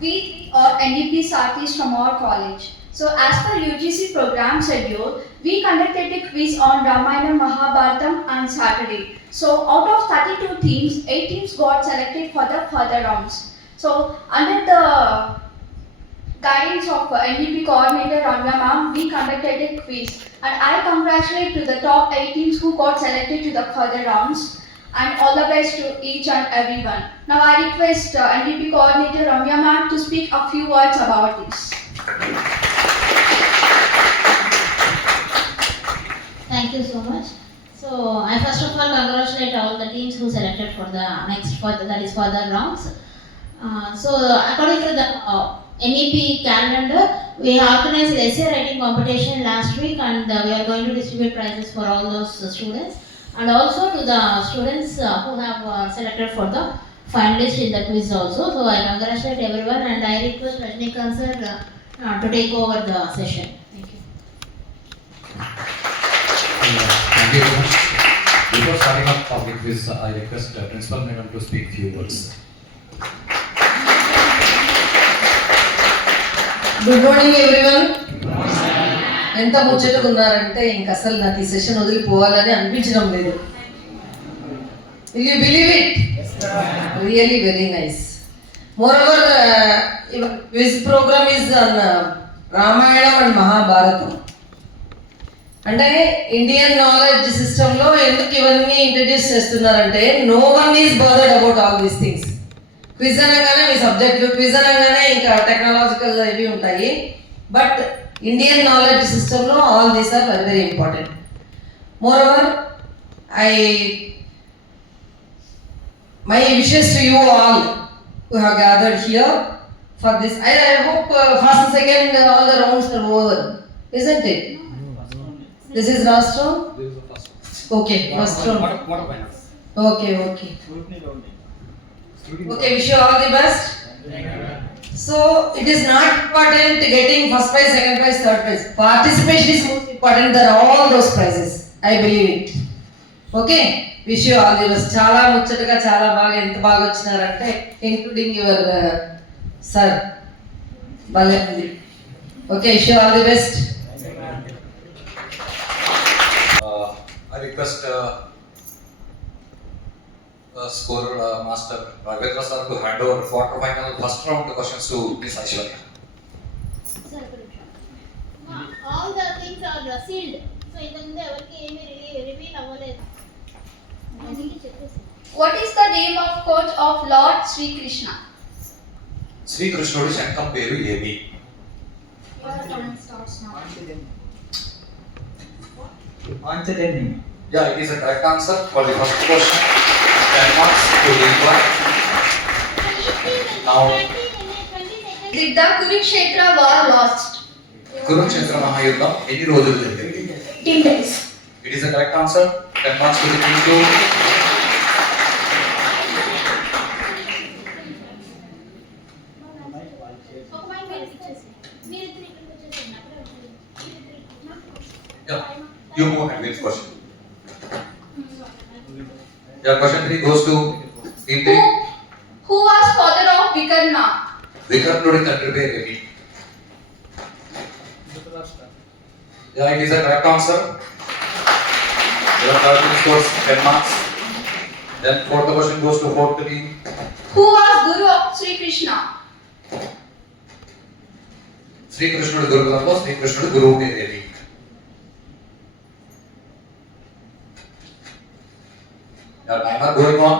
we NDP Sathis from our college. So as per UGC program schedule, we conducted a quiz on Ramayana Mahabharatam on Saturday. So out of 32 teams, 8 teams got selected for the further rounds. So under the guidance of NDP coordinator Ramya ma'am, we conducted a quiz. And I congratulate to the top 8 teams who got selected to the further rounds. And all the best to each and everyone. Now I request NDP coordinator Ramya ma'am to speak a few words about this. Thank you so much. So I first of all congratulate all the teams who selected for the next that is further rounds. So according to the NEP calendar, we organized essay writing competition last week, and we are going to distribute prizes for all those students, and also to the students who have selected for the finalists in the quiz also. So I congratulate everyone, and I request Rajnikant sir to take over the session. Thank you. Thank you very much. Before starting off public quiz, I request Principal Madam to speak few words. Good morning everyone. ఎంత ముచ్చటగా ఉన్నారంటే ఇంక అసలు నాకు ఈ సెషన్ వదిలిపోవాలని అనిపించడం లేదు. Will you believe it? Really very nice. Moreover quiz program is on Ramayanam and Mahabharatam. అంటే ఇండియన్ నాలెడ్జ్ సిస్టంలో ఎందుకు ఇవన్నీ ఇంట్రడ్యూస్ చేస్తున్నారంటే no one is bothered about all these things. Quiz అనగానే మీ సబ్జెక్టు, క్విజ్ అనగానే ఇంకా టెక్నాలజికల్ ఇవి ఉంటాయి. బట్ ఇండియన్ నాలెడ్జ్ సిస్టంలో all these are very very important. Moreover my wishes to you all who have gathered here for this. I hope first and second all the rounds are over, isn't it? This is last round? This is the first one. Okay, first round. Okay. Okay, wish you all the best. So it is not important getting first prize, second prize, third prize. Participation is most important than all those prizes. I believe it. Okay, wish you all the best. చాలా ముచ్చటగా చాలా బాగా ఎంత బాగా వచ్చినారంటే including your sir భలే ఉంది. Okay, wish you all the best. I request scorer master Raghavendra sir to hand over quarter final first round questions to Miss Aishwarya. All the things are sealed. So in the everything ఏమీ reveal అవ్వలేదు. What is the name of coach of Lord Sri Krishna? Sri Krishnuడి శంఖం పేరు ఏమి? Your turn starts now. Anchoreni. Yeah, it is a correct answer for the first question. 10 marks to each one. Now, Did the Kurukshetra war lost? Kurukshetra మహాయుద్ధం ఎన్ని రోజులు జరిగింది? 10 days. It is a correct answer. 10 marks to the team two. Yeah, you move ahead with question. Yeah, question 3 goes to team 3. Who was father of Vikarna? వికర్ణుడి తండ్రి పేరు ఏమి? Yeah, it is a correct answer. Your third team scores 10 marks. Then fourth question goes to fourth team. Who was Guru of Sri Krishna? శ్రీకృష్ణుడి గురుకులంలో శ్రీకృష్ణుడి గురువు పేరు ఏమి? Your timer going on.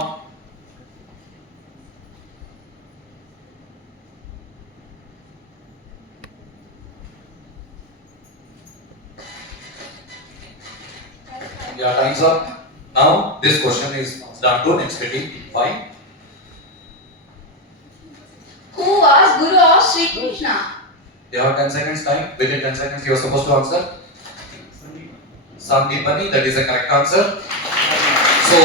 Yeah, time's up. Now this question is done to next team. Fine. Who was Guru of Sri Krishna? You have 10 seconds time. Within 10 seconds you are supposed to answer. Sandeepani, that is a correct answer. So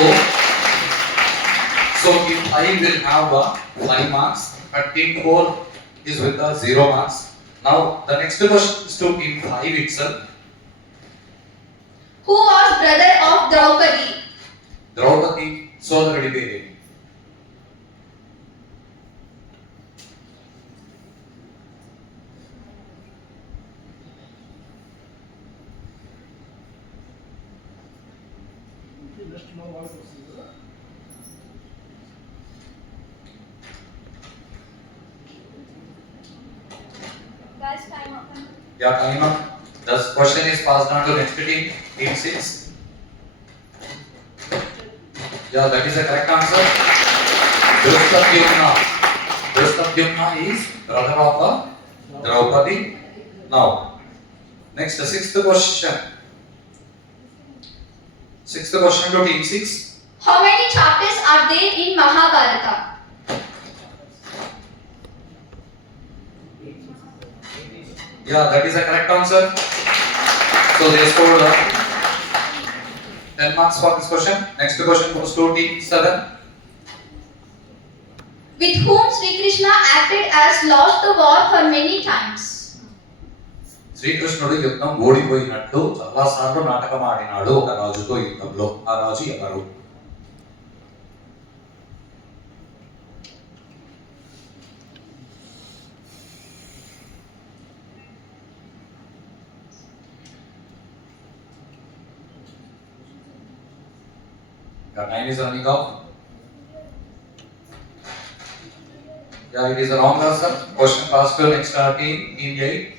team I will have 5 marks, and team 4 is with 0 marks. Now the next question is to team 5 itself. Who was brother of Draupadi? Draupadi Sodaradi పేరు ఏమి? Guys, time up. Yeah, time up. The question is passed on to next team, team 6. Yeah, that is the correct answer. Drishtadyumna is brother of Draupadi. Now, next, the sixth question. Sixth question to team 6. How many chapters are there in Mahabharata? Yeah, that is the correct answer. So they scored 10 marks for this question. Next question goes to team 7. With whom Sri Krishna acted as lost the war for many times? శ్రీకృష్ణుడు యుద్ధం ఓడిపోయినట్టు చాలా సార్లు నాటకం ఆడినాడు ఒక రాజుతో యుద్ధంలో. ఆ రాజు ఎవరు? Your time is running out. Yeah, it is a wrong answer. Question passed to next team, team 8.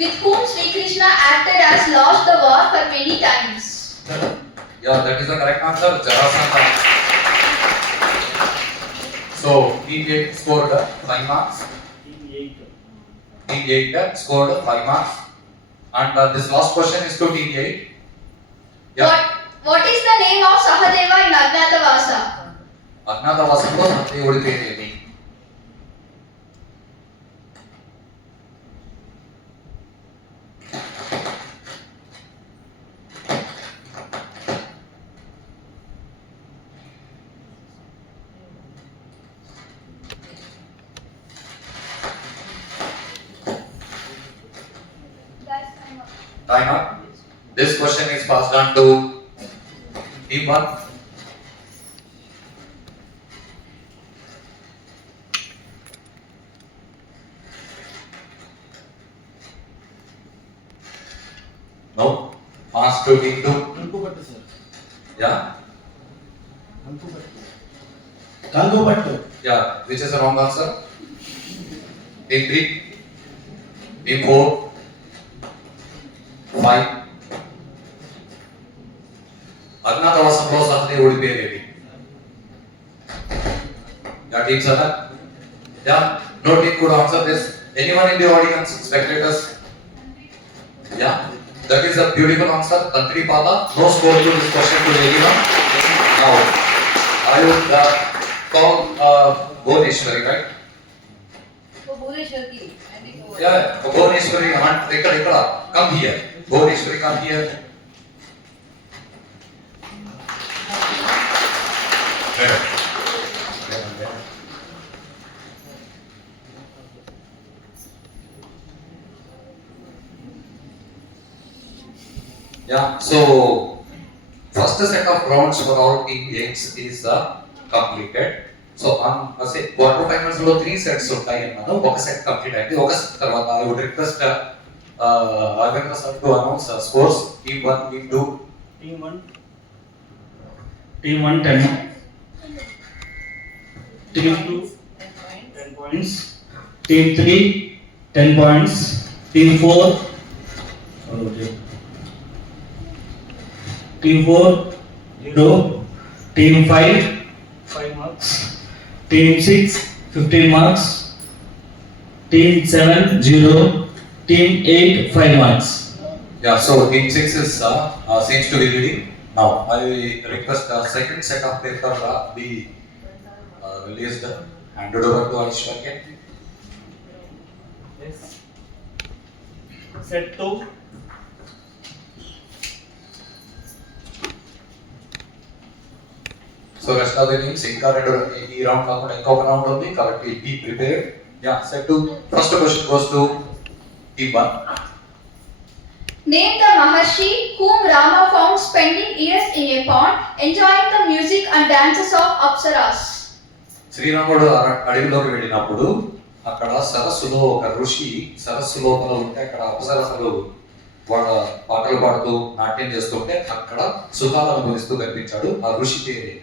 With whom Sri Krishna acted as lost the war for many times? Yeah, that is the correct answer. Jarasandha. So, team 8 scored 5 marks. Team 8 scored 5 marks. And this last question is to team 8. Yeah. What is the name of Sahadeva in Agnatavasa? అజ్ఞాతవాసంలో సత్యయుడి పేరు ఏమి? Guys, time up. Time up. This question is passed on to team 1. No. Pass to team 2. కంకుపట్టు sir. Yeah. కంకుపట్టు. Yeah. Which is the wrong answer? Team 3. Team 4. 5. అజ్ఞాతవాసంలో సహదేవుడి పేరు ఏమి? Yeah, team 7. Yeah. No team could answer this. Anyone in the audience? Spectators? Yeah. That is a beautiful answer. Tantripada. No score to this question to anyone. Now, I would call Bhuvaneshwari, right? Yeah, Bhuvaneshwari, Ekada. Come here. Bhuvaneshwari, come here. Madam. Yeah, so first set of rounds for all team 8 is completed. So on say quarter finals లో 3 sets ఉంటాయి అన్నాను. ఒక set complete అయింది. ఒక set తర్వాత I would request Arvind sir to announce scores. Team 1, team 2. Team 1 10. Team 2 10 points. Team 3 10 points. Team 4 Team 4 0. Team 5 5 marks. Team 6 15 marks. Team 7 0. Team 8 5 marks. Yeah, so team 6 is seems to be leading. Now I request the second set of paper be released, handed over to Aishwarya. Yes. Set 2 So rest of the teams ఇంకా రెండు ఈ రౌండ్ కాకుండా ఇంకొక రౌండ్ ఉంది కాబట్టి be prepared. Yeah, set 2. First question goes to team 1. Name the Maharshi whom Rama found spending years in a pond, enjoying the music and dances of Apsaras. శ్రీరాముడు అడవిలోకి వెళ్ళినప్పుడు అక్కడ సరస్సులో ఒక ఋషి సరస్సు లోపల ఉంటే అక్కడ అప్సరసలు వాళ్ళ పాటలు పాడుతూ నాట్యం చేస్తుంటే అక్కడ సుఖాలు అనుభవిస్తూ కనిపించాడు. ఆ ఋషి పేరేమి?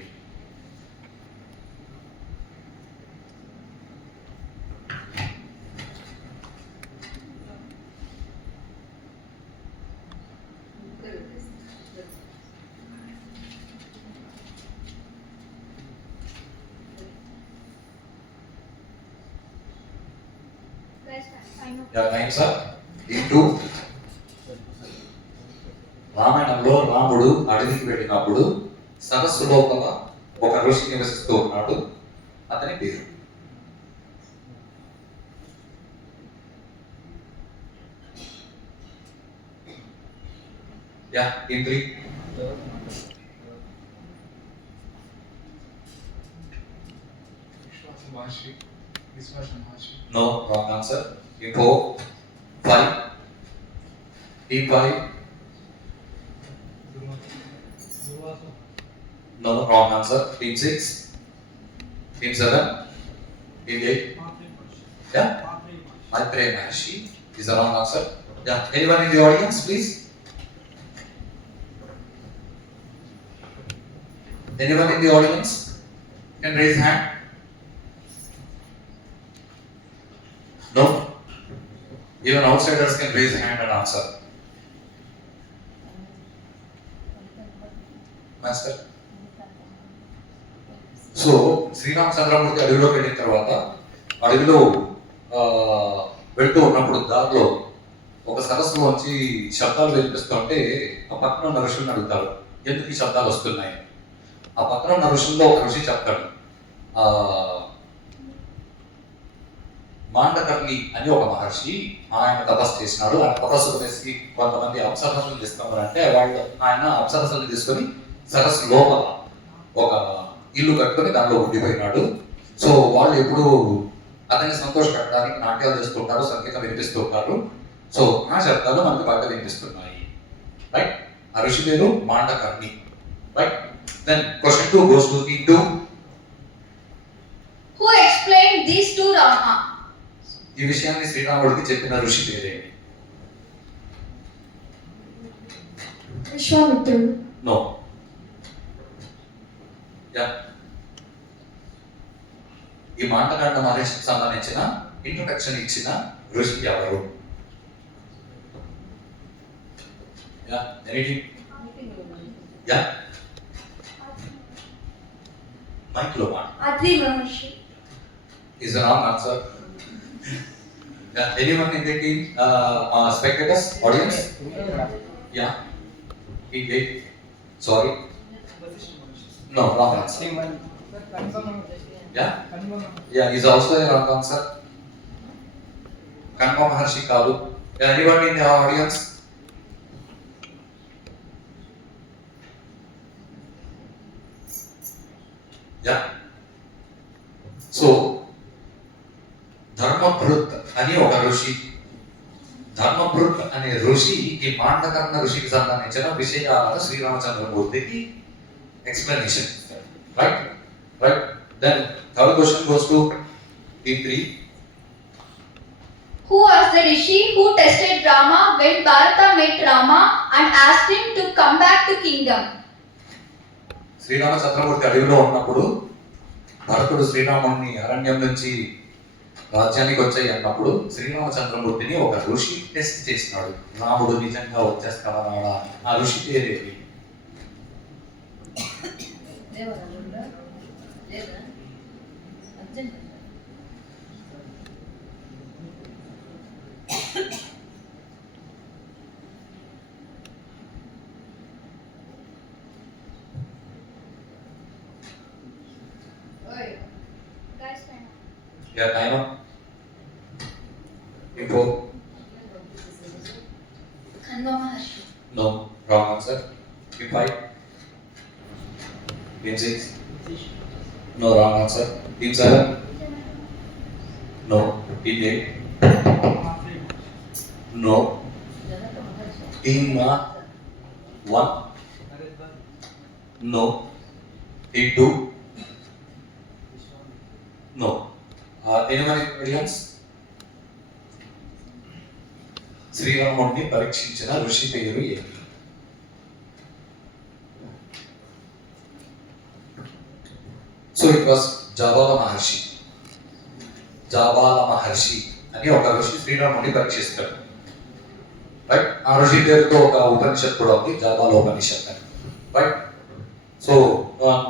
names are into రామాయణంలో రాముడు అడవికి వెళ్ళినప్పుడు సరస్సు లోపల ఒక ఋషి నివసిస్తూ ఉన్నాడు. అతని పేరు ఇంద్రి. No, wrong answer. Info 5. Team 5. No, wrong answer. Team 6. Team 7. Team 8. Yeah? Maitreya Maharshi is the wrong answer. Yeah. Anyone in the audience, please? Anyone in the audience can raise hand. No? Even outsiders can raise hand and answer. Master? So Sriramachandramurthy అడవిలోకి వెళ్ళిన తర్వాత అడవిలో వెళ్తూ ఉన్నప్పుడు దారిలో ఒక సరస్సులోంచి శబ్దాలు వినిపిస్తుంటే ఆ పక్కన ఉన్న ఋషుల్ని అడుగుతాడు, ఎందుకు ఈ శబ్దాలు వస్తున్నాయి? ఆ పక్కన ఉన్న ఋషుల్లో ఒక ఋషి చెప్తాడు, మాండకర్ణి అని ఒక మహర్షి ఆయన తపస్సు చేసినాడు. ఆయన తపస్సు చేసి కొంతమంది అప్సరసలు తీసుకున్నారంటే ఆయన అప్సరసలు తీసుకొని సరస్సు లోపల ఒక ఇల్లు కట్టుకొని దానిలో ఉండిపోయినాడు. సో వాళ్ళు ఎప్పుడు అతన్ని సంతోషపెట్టడానికి నాట్యాలు చేస్తుంటారు, సంగీతం వినిపిస్తూ ఉంటారు. సో ఆ శబ్దాలు మనకు బాగా వినిపిస్తున్నాయి. రైట్? ఆ ఋషి పేరు Mandakarni. Right? Then question 2 goes to team 2. Who explained these to Rama? ఈ విషయాన్ని శ్రీరాముడికి చెప్పిన ఋషి పేరేమి? విశ్వామిత్రుడు. నో. ఈ మాండకాండ మహర్షికి సంబంధించిన ఇంట్రొడక్షన్ ఇచ్చిన ఋషి ఎవరు? మైక్ లో మాట. అత్రి మహర్షి. Is the wrong answer. Anyone in the team, spectators, audience? Yeah. Team 8. Sorry. No, wrong answer. Yeah, is also a wrong answer. Kanva Maharshi Kalu. Anyone in the audience? Yeah. So, ధర్మభృత్ అని ఒక ఋషి, ధర్మభృత్ అనే ఋషి ఈ మాండకర్ణ ఋషికి సంబంధించిన విషయాలను శ్రీరామచంద్రమూర్తికి explanation. Right? Right. Then third question goes to team 3. Who was the rishi who tested Rama when Bharata met Rama and asked him to come back to kingdom? Sriramachandramurthy అడవిలో ఉన్నప్పుడు భరతుడు శ్రీరాముడిని అరణ్యం నుంచి రాజ్యానికి వచ్చాయి అన్నప్పుడు శ్రీరామచంద్రమూర్తిని ఒక ఋషి టెస్ట్ చేసినాడు, రాముడు నిజంగా వచ్చేస్తాడా? ఆ ఋషి పేరేమి? Yeah, time up. Info. Kanva Maharshi. No, wrong answer. Team 5. Team 6. No, wrong answer. Team 7. No. Team 8. No. team 1, no. Team 2, no. Anybody else? శ్రీరాముడిని పరీక్షించిన ఋషి పేరు ఏమి? సో ఇట్ వాస్ జాబాల మహర్షి. జాబాల మహర్షి అని ఒక ఋషి శ్రీరాముడిని పరీక్షిస్తాడు. రైట్, ఆ ఋషి పేరుతో ఒక ఉపనిషత్ కూడా ఉంది, జాబాల ఉపనిషత్ అని. Right, so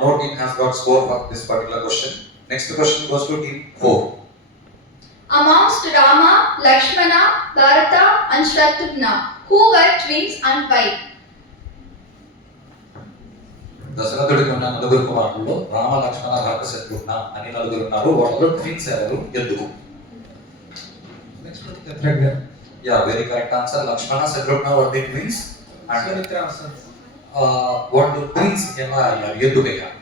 no team has got score for this particular question. Next question goes to team 4. Amongst Rama, Lakshmana, Bharata and Shatrughna, who were twins and why? దశరథుడికి ఉన్న నలుగురు కుమారుల్లో రామ, లక్ష్మణ, భరత, శత్రుఘ్న అని నలుగురు ఉన్నారు. వాళ్ళలో ట్విన్స్ ఎవరు, ఎందుకు? Yeah, very correct answer. Lakshmana, శత్రుఘ్న వర్ ది ట్విన్స్ అండ్ వాళ్ళు ట్విన్స్ ఎలా అయ్యారు, ఎందుకు అయ్యారు?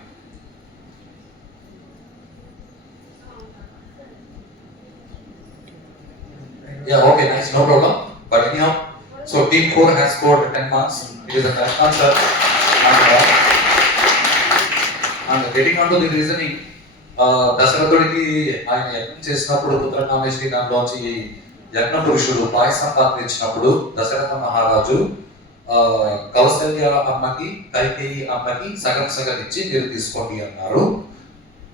Yeah, okay, nice, no problem. But anyhow, so team 4 has scored 10 marks. It is a correct answer. And getting on to the reasoning, దశరథుడికి ఆయన యజ్ఞం చేసినప్పుడు పుత్రకామేష్టి దాంట్లోంచి యజ్ఞ పురుషుడు పాయసం పాత్ర ఇచ్చినప్పుడు దశరథ మహారాజు కౌసల్య అమ్మకి, కైకేయి అమ్మకి సగం సగం ఇచ్చి మీరు తీసుకోండి అన్నారు.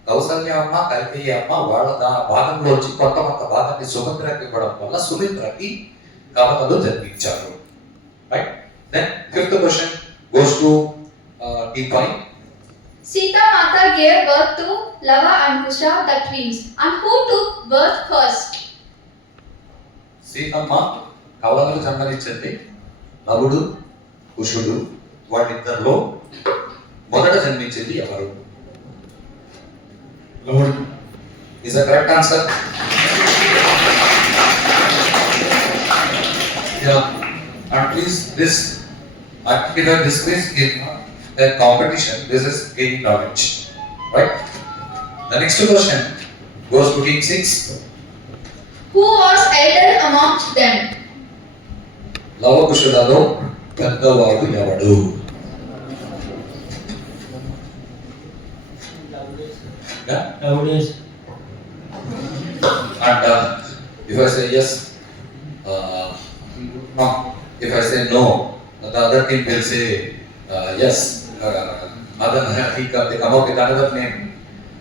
కౌసల్య అమ్మ, కైకేయి అమ్మ వాళ్ళ భాగంలోంచి కొంత భాగాన్ని సుమిత్రకి ఇవ్వడం వల్ల సుమిత్రకి కవలలు జన్మించారు. Right, then fifth question goes to team 5. Sita Mata gave birth to Lava and Kusha, the twins. And who took birth first? Sitamma కవలలకు జన్మనిచ్చింది. లవుడు, కుషుడు వాళ్ళిద్దరిలో మొదట జన్మించింది ఎవరు? Lord, Is the correct answer? Yeah, and please, this activity, this quiz is not a competition. This is gaining knowledge, right? The next question goes to team 6. Who was elder amongst them? లవకుశులలో పెద్దవాడు ఎవడు? Yeah? nowadays, And if I say yes, no. If I say no, the other team will say yes. Other they come up with another name.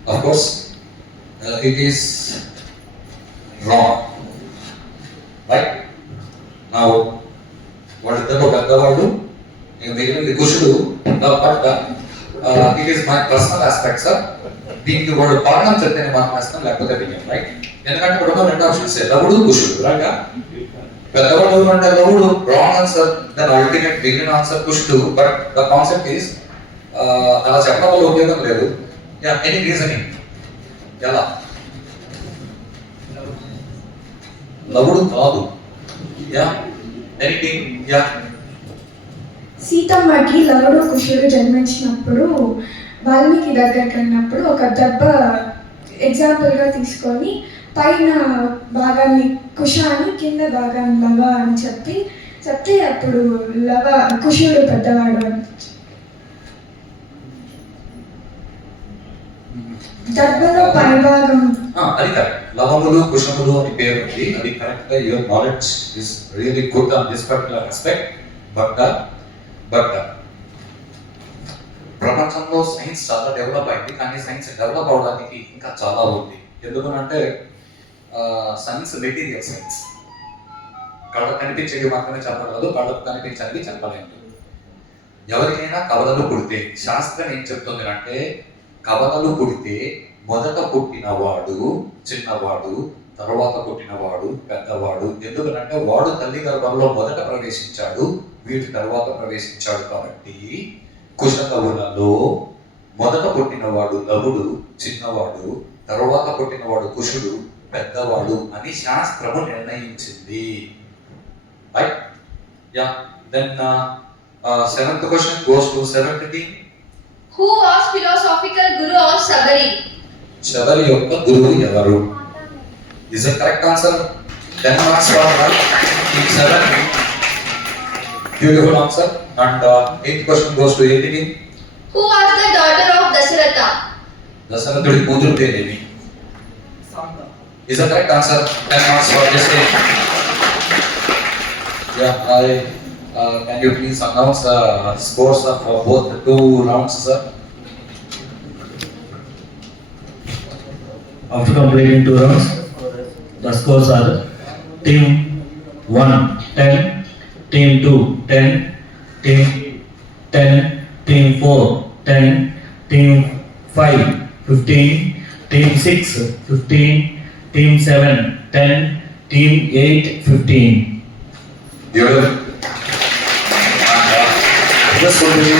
Of course, it is wrong. Right? Now, what is the పెద్దవాడు? మిగిలిన కుషుడు. But it is my personal aspect, sir. దీనికి వాడు కారణం చెప్తేనే మనం వేస్తాం, లేకపోతే బియ్యం. రైట్, ఎందుకంటే ఇప్పుడు రెండు ఆప్షన్స్ లవుడు, కుషుడు. రైట్, పెద్దవాడు అంటే Lavudu, wrong answer. Then ultimate begin answer Kushudu. But the concept is అలా చెప్పడం వల్ల ఉపయోగం లేదు. యా, ఎనీ రీజనింగ్ ఎలా? లవుడు కాదు. Yeah, anything. యా, సీతమ్మకి లవుడు కుషుడు జన్మించినప్పుడు వాల్మీకి దగ్గరికి వెళ్ళినప్పుడు ఒక దెబ్బ ఎగ్జాంపుల్గా తీసుకొని పైన భాగాన్ని కుష అని, కింద భాగాన్ని లవ అని చెప్తే అప్పుడు కుషుడు పెద్దవాడు అని. దెబ్బలో పై భాగం. అది కరెక్ట్. లవములు, కుషములు అని పేరు ఉంది. అది correct. Your knowledge is really good on this particular aspect. But ప్రపంచంలో సైన్స్ చాలా డెవలప్ అయింది, కానీ సైన్స్ డెవలప్ అవడానికి ఇంకా చాలా ఉంది. ఎందుకనంటే సైన్స్ మెటీరియల్ సైన్స్. కళ్ళకు కనిపించేవి మాత్రమే చెప్పగలదు, కళ్ళకు కనిపించేవి చెప్పలేదు. ఎవరికైనా కవలలు పుడితే శాస్త్రం ఏం చెప్తుంది అంటే, కవలలు పుడితే మొదట పుట్టినవాడు చిన్నవాడు, తర్వాత పుట్టినవాడు పెద్దవాడు. ఎందుకంటే వాడు తల్లి గర్భంలో మొదట ప్రవేశించాడు, వీటి తర్వాత ప్రవేశించాడు. కాబట్టి కుశలవులలో మొదట పుట్టినవాడు లవుడు చిన్నవాడు, తర్వాత పుట్టినవాడు కుషుడు పెద్దవాడు అని శాస్త్రము నిర్ణయించింది. Right, yeah. Then seventh question goes to seventh team. Who was philosophical guru of Sabari? Sabari యొక్క గురువు ఎవరు? Is the correct answer. 10 marks for team 7. Beautiful answer. And eighth question goes to A team. Who was the daughter of Dasaratha? దశరథుడి కూతురు పేరేమి? Is the correct answer. 10 marks for this game. Yeah, can you please announce the scores of both the two rounds, sir? After completing 2 rounds, the scores are team 1 10, team 2 10, team 10, team 4 10, team 5 15, team 6 15, team 7 10, team 8 15. Beautiful. And this will be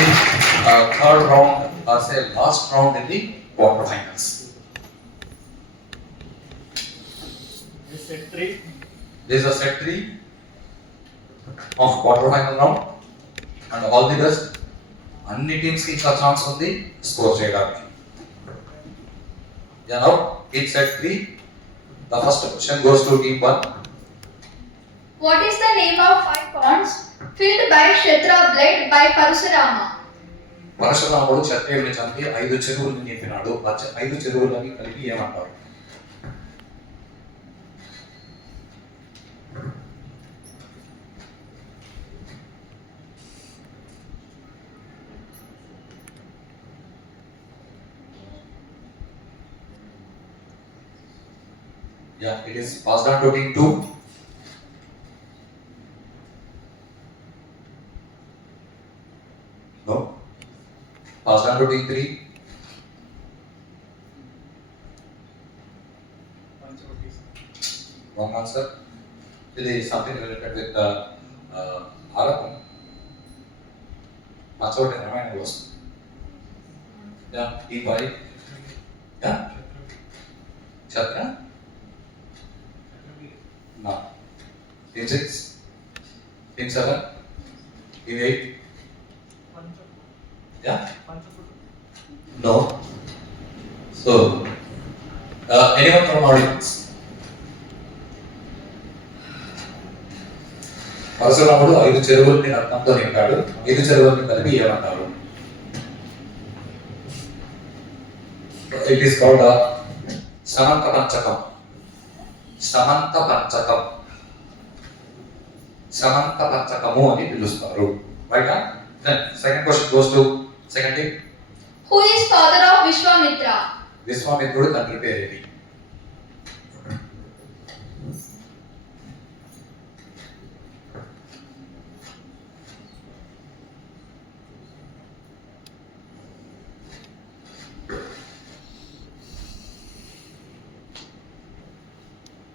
third round, or say last round in the quarterfinals. Set 3. This is a set 3 of quarterfinal round. And all the best. అన్ని టీమ్స్ కి ఇంకా ఛాన్స్ ఉంది స్కోర్ చేయడానికి. Yeah, now it's set 3. The first question goes to team 1. What is the name of 5 ponds filled by Kshetra blood by Parashurama? పరశురాముడు క్షత్రియుడిని చంపి 5 చెరువులను నింపినాడు. ఆ 5 చెరువులని కలిపి ఏమంటారు? Yeah, it is passed on to team 2. No. Passed on to team 3. Wrong answer. It is something related with Bharatam. That's what Ramayana was. Yeah, team 5. Yeah. Kshatriya? No. Team 6. Team 7. Team 8. Yeah? No. So, anyone from audience? పరశురాముడు 5 చెరువుల్ని రత్నంతో నింపాడు. 5 చెరువుల్ని కలిపి ఏమంటారు? It is called Samantha పంచకం. సమంత పంచకం. సమంత పంచకము అని పిలుస్తారు. Right? Then second question goes to second team. Who is father of Vishwamitra? విశ్వామిత్రుడు తండ్రి పేరేమి?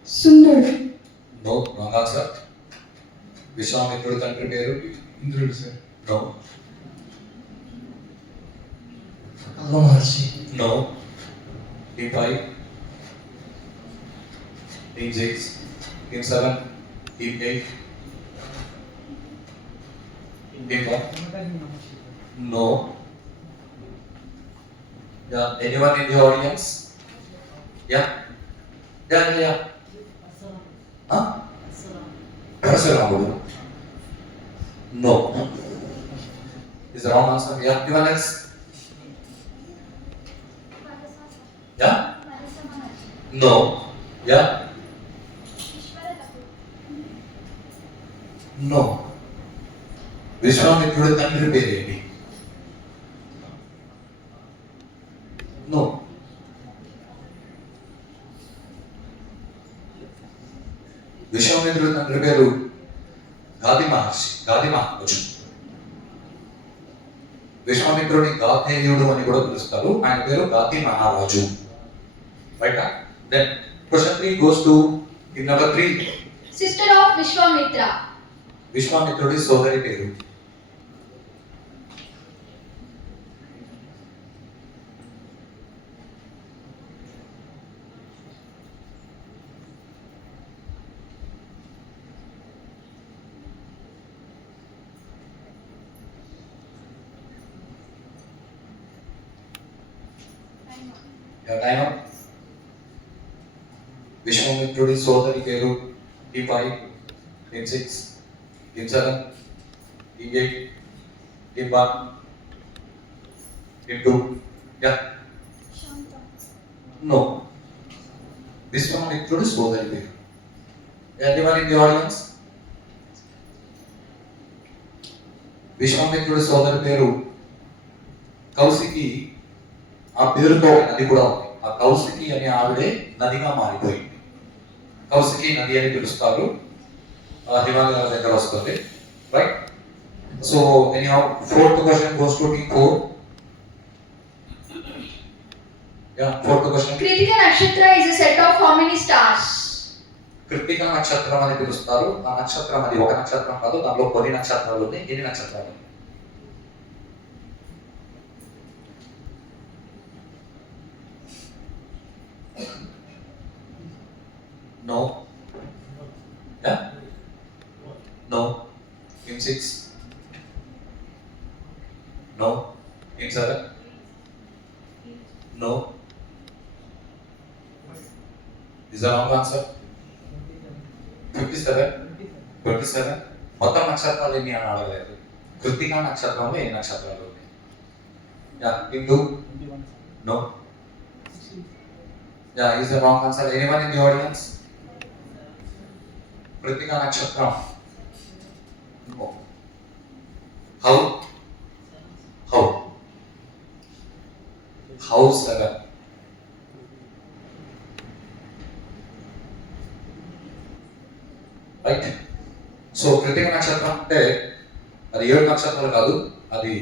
సుందరుడు. No, wrong answer. విశ్వామిత్రుడు తండ్రి పేరు? ఇంద్రుడు sir. No. Maharshi. No. Team 5. Team 6. Team 7. Team 8. Team 1. No. Yeah, anyone in the audience? Yeah? Yeah. Huh? Parashuramudu. No. Is the wrong answer? Yeah, anyone else? Yeah? No. Yeah? No. విశ్వామిత్రుడి తండ్రి పేరేంటి? No. విశ్వామిత్రుడి తండ్రి పేరు గాది మహర్షి. గాది మహారాజు. విశ్వామిత్రుడిని గాధేయుడు అని కూడా పిలుస్తారు. ఆయన పేరు గాది మహారాజు. Right? Then question 3 goes to team number 3. Sister of Vishwamitra. విశ్వామిత్రుడి సోదరి పేరు? Your time up. విశ్వామిత్రుడి సోదరి పేరు? Team 5, Team 6, Team 7, Team 8, Team 1, Team 2. Yeah. No. This one includes Sodari Peru. Anyone in the audience? విశ్వామిత్రుడి సోదరి పేరు కౌశికి. ఆ పేరుతో నది కూడా ఉంది. ఆ కౌశికి అనే ఆవిడే నదిగా మారిపోయింది. కౌశికి నది అని పిలుస్తారు. హిమాలయాల దగ్గర వస్తుంది, right? So anyhow, fourth question goes to team 4. Yeah, fourth question. Kritika Nakshatra is a set of how many stars? Krittika నక్షత్రం అని పిలుస్తారు. ఆ నక్షత్రం అది ఒక నక్షత్రం కాదు, దానిలో కొన్ని నక్షత్రాలు ఉన్నాయి. ఎన్ని నక్షత్రాలు? No. Yeah? No. Team 6. No. Team 7. No. Is the wrong answer? 27. మొత్తం నక్షత్రాలు ఎన్ని అని అడగలేదు. కృత్తికా నక్షత్రంలో ఎన్ని నక్షత్రాలు ఉన్నాయి? Yeah, team 2. No. Yeah, is the wrong answer. Anyone in the audience? Krittika నక్షత్రం. No. How 7? Right. So Krittika నక్షత్రం అంటే అది 7 నక్షత్రాలు కాదు, అది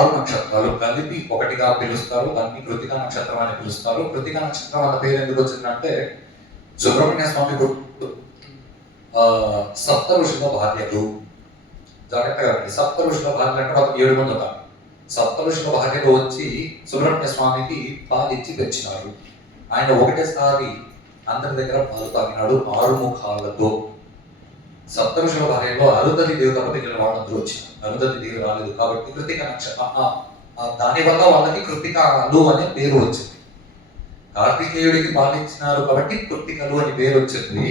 6 నక్షత్రాలు కలిపి ఒకటిగా పిలుస్తారు. దాన్ని కృత్తిక నక్షత్రం అని పిలుస్తారు. కృత్తిక నక్షత్రం అన్న పేరు ఎందుకు వచ్చిందంటే సుబ్రహ్మణ్య స్వామి సప్త ఋషుల భార్యలు. జాగ్రత్తగా సప్త ఋషుల భార్యలు అంటే ఒక 7 మంది ఉన్నారు. సప్త ఋషుల భార్యలు వచ్చి సుబ్రహ్మణ్య స్వామికి పాలిచ్చి తెచ్చినారు. ఆయన ఒకటేసారి అందరి దగ్గర పాలు తాగినాడు 6 ముఖాలతో. సప్త ఋషుల భార్యలో అరుంధతి దేవి తప్ప మిగిలిన వాళ్ళందరూ వచ్చినారు. అరుంధతి దేవి రాలేదు కాబట్టి కృత్తిక నక్షత్రం దాని వల్ల వాళ్ళకి కృత్తికాలు అనే పేరు వచ్చింది. కార్తికేయుడికి పాలించినారు కాబట్టి కృత్తికలు అని పేరు వచ్చింది.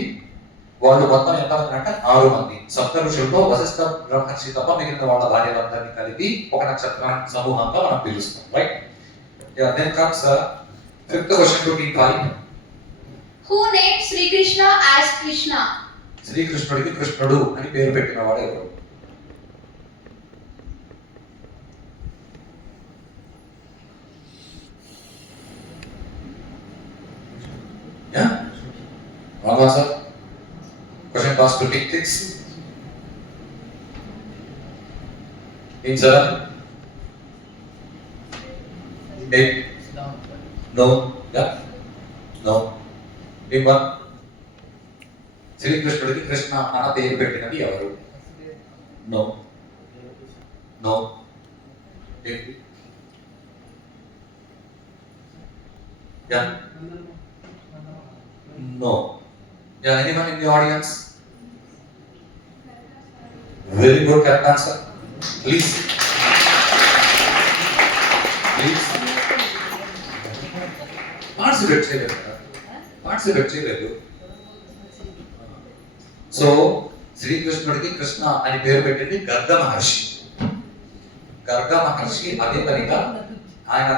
వాళ్ళు మొత్తం ఎంతమంది అంటే 6 మంది. సప్త ఋషులతో వశిష్ఠ బ్రహ్మర్షి తప్ప మిగిలిన వాళ్ళ భార్యలందరినీ కలిపి ఒక నక్షత్రం సమూహంగా మనం పిలుస్తాం, right? Then comes fifth question to team 5. Who named Sri Krishna as Krishna? శ్రీకృష్ణుడికి కృష్ణుడు అని పేరు పెట్టిన వాడు ఎవరు? Yeah? Wrong answer. Question passed to team 6. Team 7. 8. No. Yeah? No. Team 1. శ్రీకృష్ణుడికి కృష్ణ అన్న పేరు పెట్టినది ఎవరు? No. No. Yeah. No. Yeah, anyone in the audience? Very good, correct answer. Please. Participate చేయలేదు. సో శ్రీకృష్ణుడికి కృష్ణ అని పేరు పెట్టింది గర్గ మహర్షి. అదే పనిగా ఆయన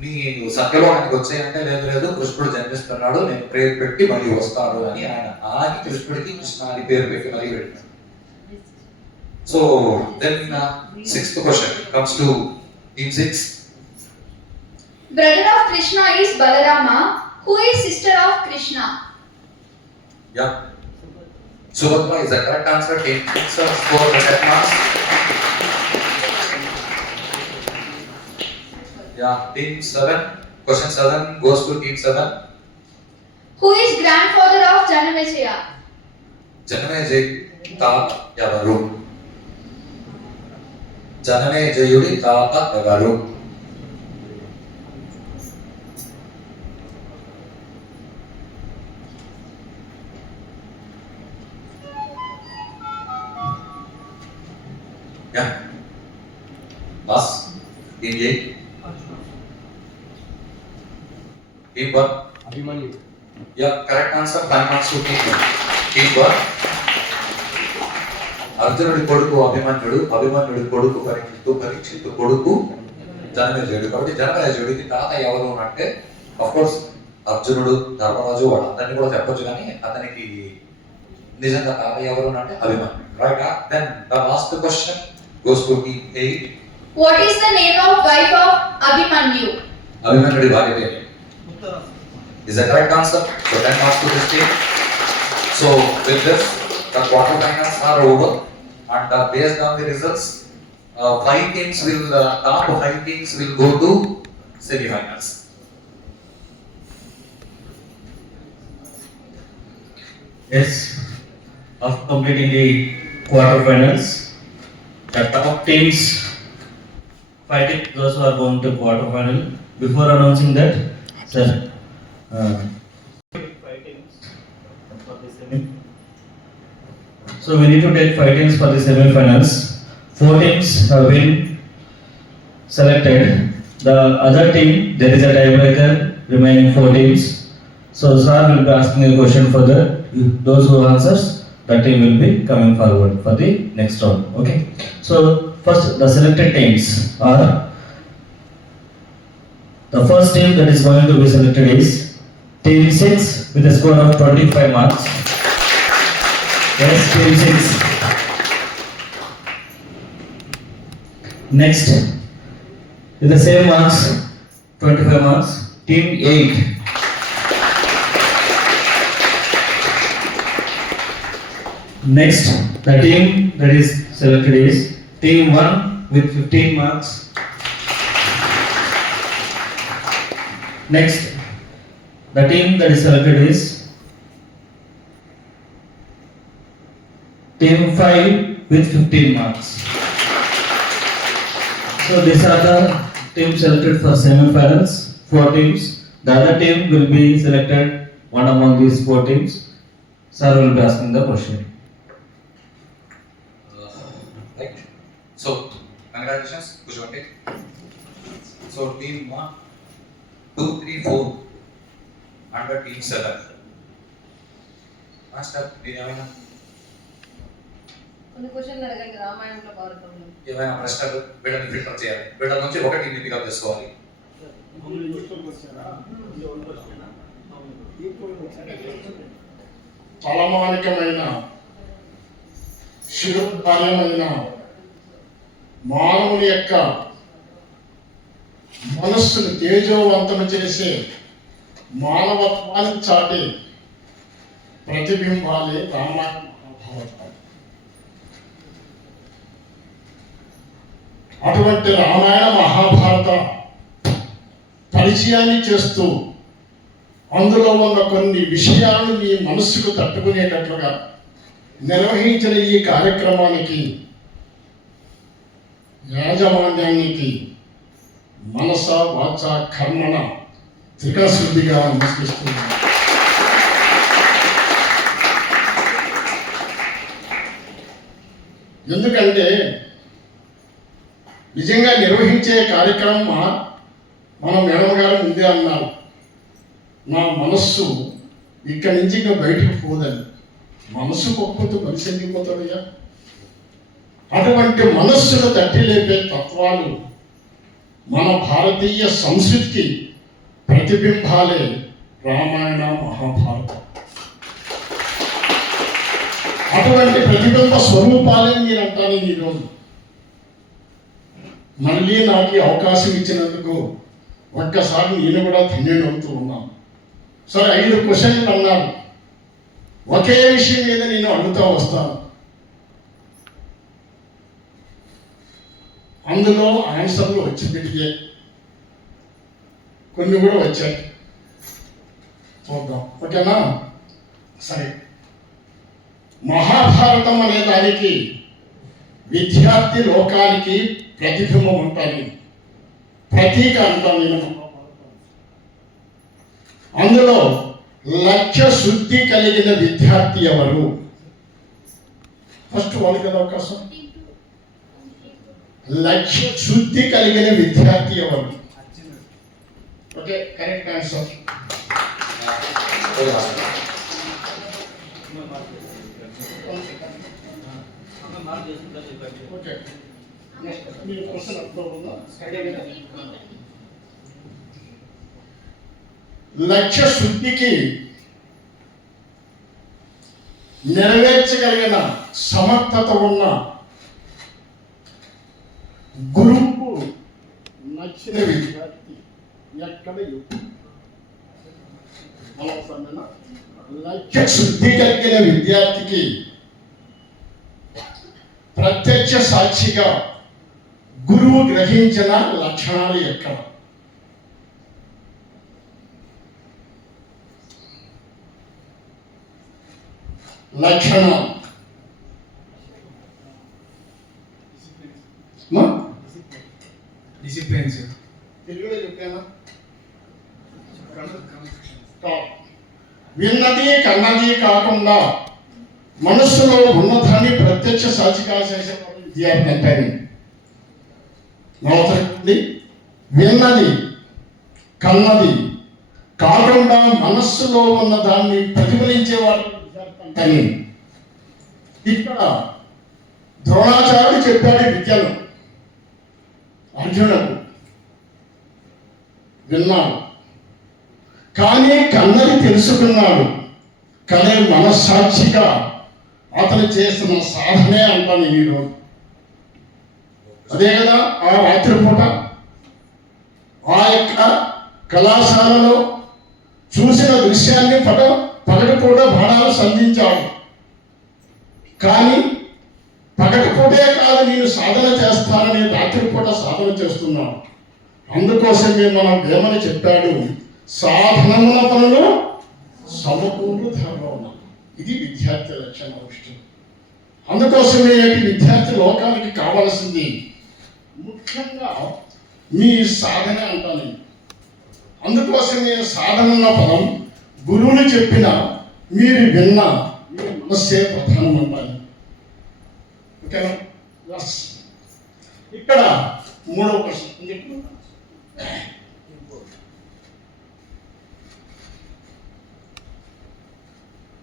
నీవు సత్యలోకానికి వచ్చాయంటే లేదు కృష్ణుడు జన్మిస్తున్నాడు, నేను పేరు పెట్టి మళ్ళీ వస్తాడు అని ఆయన ఆగి కృష్ణుడికి కృష్ణ అని పేరు పెట్టి మళ్ళీ పెట్టాడు. So then 6th question comes to team 6. Brother of Krishna is Balarama, who is sister of Krishna. Yeah. Subhadra is the correct answer. Team 6 score the 10 marks. Yeah, team 7. Question 7 goes to team 7. Who is grandfather of Janamejaya? జనమేజయుడి తాత ఎవరు? జనమేజయుడి తాత ఎవరు? Yeah. Boss, team 8. Team 1. Abhimanyu. Yeah, correct answer. 5 marks to team 1. Team 1. అర్జునుడి కొడుకు అభిమన్యుడు, అభిమన్యుడి కొడుకు పరీక్షిత్తు, పరీక్షిత్తు కొడుకు జనమేజయుడు. కాబట్టి జనమేజయుడికి తాత ఎవరు అంటే అఫ్ కోర్స్ అర్జునుడు, ధర్మరాజు వాళ్ళందరినీ కూడా చెప్పొచ్చు, కానీ అతనికి నిజంగా తాత ఎవరు అంటే అభిమన్యుడు. Right? Then the last question goes to team 8. What is the name of wife of Abhimanyu? అభిమన్యుడి భార్య పేరు is the correct answer. So 10 marks to this team. So with this, the quarterfinals are over, and based on the results, 5 teams will top 5 teams will go to semi-finals. Yes, after completing the quarterfinals, the top teams fighting those who are going to quarterfinal. Before announcing that, sir, 5 teams for the semi. So we need to take 5 teams for the semi-finals. 4 teams have been selected. The other team, there is a tiebreaker, remaining 4 teams. So sir will be asking a question further. Those who answers, that team will be coming forward for the next round. Okay. So first, the selected teams are, the first team that is going to be selected is team 6 with a score of 25 marks. Yes, team 6. Next, with the same marks, 25 marks, team 8. Next, the team that is selected is team 1 with 15 marks. Next, the team that is selected is team 5 with 15 marks. So these are the teams selected for semi-finals, 4 teams. The other team will be selected, one among these 4 teams. Sir will be asking the question. Right? So congratulations, Kushwante. So team 1, 2, 3, 4 under team 7. Master, ఏమైనా కొన్ని క్వశ్చన్లు అడగండి రామాయణంలో భారతంలో. ఏమైనా ప్రశ్నలు వీళ్ళని ఫిల్టర్ చేయాలి. వీళ్ళ నుంచి ఒక టీం పికప్ చేసుకోవాలి. తలమానికమైన శిరోధార్యమైన మానవుని యొక్క మనస్సును తేజోవంతం చేసే మానవత్వాన్ని చాటే ప్రతిబింబాలే రామాయణ మహాభారతం. అటువంటి రామాయణ మహాభారత పరిచయాన్ని చేస్తూ అందులో ఉన్న కొన్ని విషయాలను మీ మనస్సుకు తట్టుకునేటట్లుగా నిర్వహించిన ఈ కార్యక్రమానికి యాజమాన్యానికి మనస వాచ కర్మణ త్రికశుద్ధిగా నమస్కరిస్తున్నాను. ఎందుకంటే నిజంగా నిర్వహించే కార్యక్రమం మన మేడం గారు ముందే అన్నారు, నా మనస్సు ఇక్కడి నుంచి ఇంకా బయటకు పోదని. మనస్సు గొప్పతో మనిషి ఎండిపోతాడయ్యా. అటువంటి మనస్సును తట్టి లేపే తత్వాలు మన భారతీయ సంస్కృతికి ప్రతిబింబాలే రామాయణ మహాభారతం. అటువంటి ప్రతిబింబ స్వరూపాలే మీరు అంటాను. ఈరోజు మళ్ళీ నాకు ఈ అవకాశం ఇచ్చినందుకు ఒక్కసారి నేను కూడా ధన్యుడవుతూ ఉన్నాను. సరే, 5 క్వశ్చన్లు అన్నారు. ఒకే విషయం మీద నేను అడుగుతా వస్తాను. అందులో ఆన్సర్లు వచ్చిందిటికే, కొన్ని కూడా వచ్చాయి. చూద్దాం, ఓకేనా? సరే, మహాభారతం అనే దానికి విద్యార్థి లోకానికి ప్రతిబింబం ఉంటుంది, ప్రతీక అంటాను నేను. అందులో లక్ష్య శుద్ధి కలిగిన విద్యార్థి ఎవరు? ఫస్ట్ వాళ్ళకి కదా అవకాశం. లక్ష్య శుద్ధి కలిగిన విద్యార్థి ఎవరు? Okay, correct answer. Okay next మీరు క్వశ్చన్ అర్థమవుతుందా? లక్ష్య శుద్ధికి నెరవేర్చగలిగిన సమర్థత ఉన్న గురువుకు నచ్చిన విద్యార్థి ఎక్కడ ఎప్పుడు లక్ష్య శుద్ధి కలిగిన విద్యార్థికి ప్రత్యక్ష సాక్షిగా గురువు గ్రహించిన లక్షణాలు ఎక్కడ? లక్షణం డిసిప్లిన్ సార్. తెలుగులో చెప్పానా? విన్నది కన్నది కాకుండా మనస్సులో ఉన్నదాన్ని ప్రత్యక్ష సాక్షిగా చేసే విద్యార్థి అంటారు. విన్నది కన్నది కాకుండా మనస్సులో ఉన్న దాన్ని ప్రతిఫలించేవాడు విద్యార్థి అంటారు. ఇక్కడ ద్రోణాచార్యుడు చెప్పాడు విద్యను అర్జునుడు విన్నాడు, కానీ కన్నది తెలుసుకున్నాడు. కనే మనస్సాక్షిగా అతను చేస్తున్న సాధనే అంటాను ఈరోజు. అదే కదా ఆ రాత్రిపూట ఆ యొక్క కళాశాలలో చూసిన దృశ్యాన్ని పగటిపూట బాణాలు సంధించాడు. కానీ పగటిపూటే కాదు, నేను సాధన చేస్తానని రాత్రిపూట సాధన చేస్తున్నాను. అందుకోసమే మనం ఏమని చెప్పాడు, సాధనమున పనులు సమకూరు ధర్మం. ఇది విద్యార్థి లక్షణ విషయం. అందుకోసమే విద్యార్థి లోకానికి కావాల్సింది ముఖ్యంగా మీ సాధన అంటాను. అందుకోసమే సాధన పదం గురువులు చెప్పిన మీరు విన్న మీ మనస్సే ప్రధానం అంటాను. ఓకేనా? ఇక్కడ మూడవ ప్రశ్న.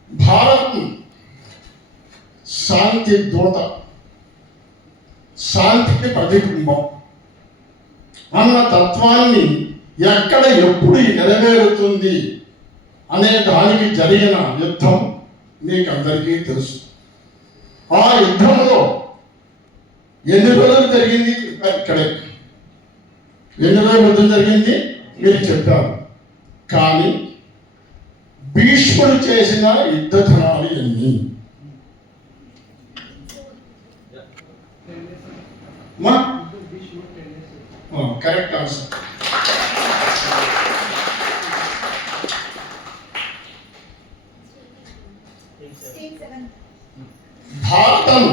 భారతం శాంతి దూత, శాంతికి ప్రతిబింబం అన్న తత్వాన్ని ఎక్కడ ఎప్పుడు నెరవేరుతుంది అనే దానికి జరిగిన యుద్ధం మీకు అందరికీ తెలుసు. ఆ యుద్ధంలో ఎన్ని రోజులు జరిగింది ఇక్కడే, ఎన్ని రోజులు యుద్ధం జరిగింది మీరు చెప్పారు. కానీ భీష్ముడు చేసిన యుద్ధ ధనాలు ఎన్ని? Correct answer. భారతం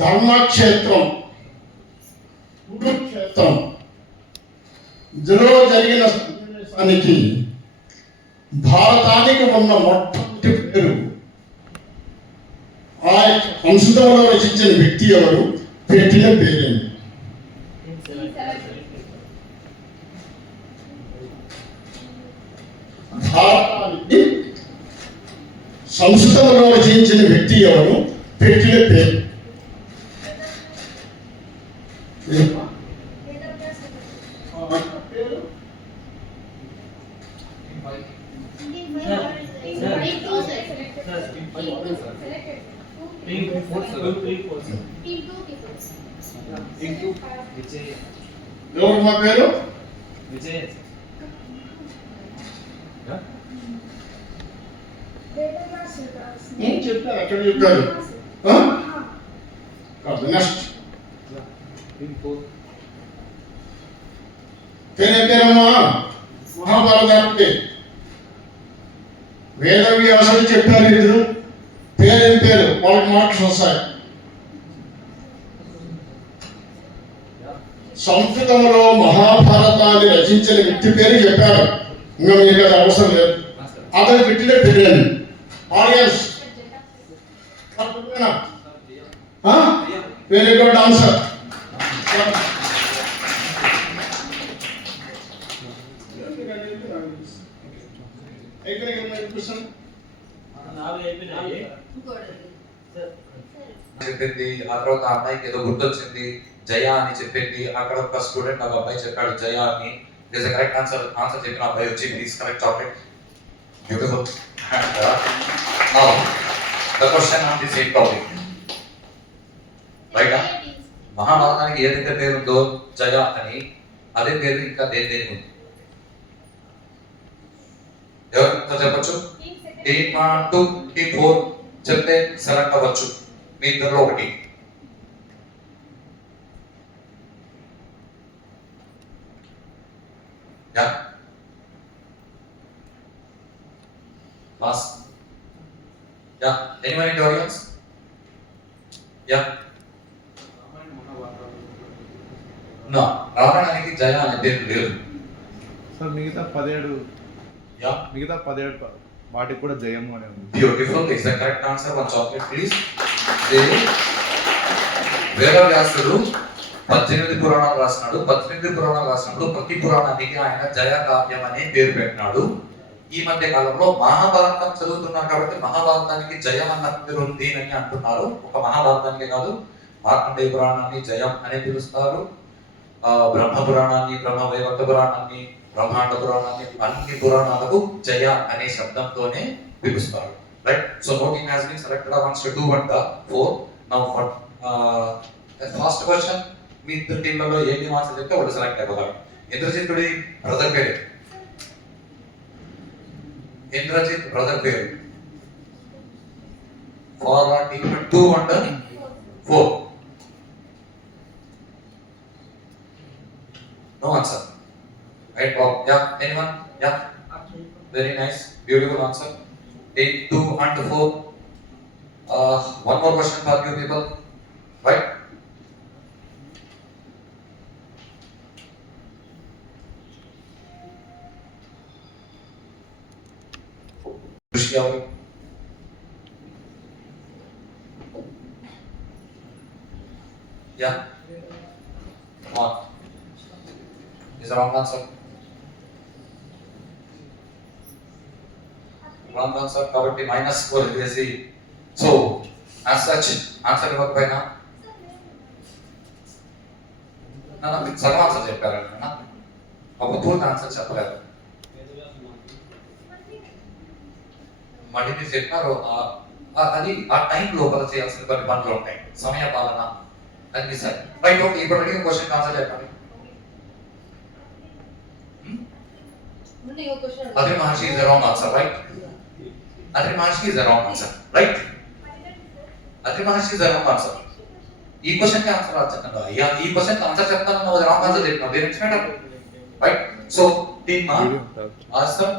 ధర్మక్షేత్రం, కురుక్షేత్రం జరిగిన సన్నివేశానికి భారతానికి ఉన్న మొట్టమొదటి పేరు ఆ సంస్కృతంలో రచించిన వ్యక్తి ఎవరు, పెట్టిన పేరేంటి? భారతానికి సంస్కృతంలో రచించిన వ్యక్తి ఎవరు, పెట్టిన పేరు? ఎవరు మా పేరు? ఏం చెప్తారు, అక్కడ చెప్తారు. నెక్స్ట్ పేరేమో మహాభారతానికి వేదవ్యాసుడు చెప్పారు. ఇద్దరు పేరేం పేరు, వాళ్ళకి మార్క్స్ వస్తాయి. సంస్కృతంలో మహాభారతాన్ని రచించిన వ్యక్తి పేరు చెప్పారు. ఇంకా మీకు అది అవసరం లేదు. అతను పెట్టిన పేరు ఆడియన్స్. Very good answer. చెప్పింది, ఆ తర్వాత ఆ అమ్మాయికి ఏదో గుర్తొచ్చింది జయ అని చెప్పింది. అక్కడ ఒక స్టూడెంట్ ఒక అబ్బాయి చెప్పాడు జయ అని. This correct answer. ఆన్సర్ చెప్పిన అబ్బాయి వచ్చి please correct chocolate. Beautiful. Now the question on the same topic. Right? మహాభారతానికి ఏదైతే పేరు ఉందో జయ అని, అదే పేరు ఇంకా దేనికి ఉంది? ఎవరితో చెప్పొచ్చు? టీమ్ 2, టీమ్ 4 చెప్తే సెలెక్ట్ అవ్వచ్చు. మీ ఇద్దరిలో ఒకటి. Yeah pass. Yeah anyone in the audience? Yeah no, రావడానికి జయ అనే పేరు లేదు. సార్ మిగతా 17 యా వాటికి కూడా జయము అనే ఉంది. Beautiful. Is the correct answer. One chocolate please. Vedavyasudu 18 పురాణాలు రాసినాడు. 18 పురాణాలు రాసినప్పుడు ప్రతి పురాణానికి ఆయన జయ కావ్యం అనే పేరు పెట్టినాడు. ఈ మధ్య కాలంలో మహాభారతం చదువుతున్నారు కాబట్టి మహాభారతానికి జయం అన్న పేరు ఉంది అని అంటున్నారు. ఒక మహాభారతానికి కాదు, మార్కండేయ పురాణాన్ని జయం అని పిలుస్తారు. బ్రహ్మ పురాణాన్ని, బ్రహ్మవైవర్త పురాణాన్ని, బ్రహ్మాండ పురాణాన్ని, అన్ని పురాణాలకు జయ అనే శబ్దంతోనే పిలుస్తారు. Right? So voting has been selected amongst 2 and 4. Now for ఫస్ట్ క్వశ్చన్, మీ ఇద్దరు టీంలలో ఏమి ఆన్సర్ చెప్తే వాళ్ళు సెలెక్ట్ అయిపోతారు. ఇంద్రజిత్తుడి బ్రదర్ పేరు? ఇంద్రజిత్ బ్రదర్ పేరు ఫర్ టీమ్ 2 and 4. No answer. Right, Bob? Yeah, anyone? Yeah. Very nice, beautiful answer. Team 2 and 4. One more question for you people. Right? Rushki avaru? Yeah. On. Is the wrong answer? Wrong answer. Kabatti minus 4 వేసి. So as such answer ఇవ్వకపోయినా మీకు సగం ఆన్సర్ చెప్పారు అన్న, ఒక పూర్తి ఆన్సర్ చెప్పలేదు. మళ్ళీ మీరు చెప్పినారు అది ఆ టైం లోపల చేయాల్సిన కొన్ని పనులు ఉంటాయి, సమయ పాలన అని మిస్ అయ్యి. Right, okay. ఇప్పుడు అడిగిన క్వశ్చన్ ఆన్సర్ చెప్పండి. Atri Maharshi is the wrong answer, right? Atri Maharshi is the wrong answer, right? Atri Maharshi is the wrong answer. ఈ క్వశ్చన్ కి ఆన్సర్ వచ్చేటప్పుడు ఈ క్వశ్చన్ కి ఆన్సర్ చెప్తాను, రాంగ్ ఆన్సర్ చెప్పినా, right? So team answer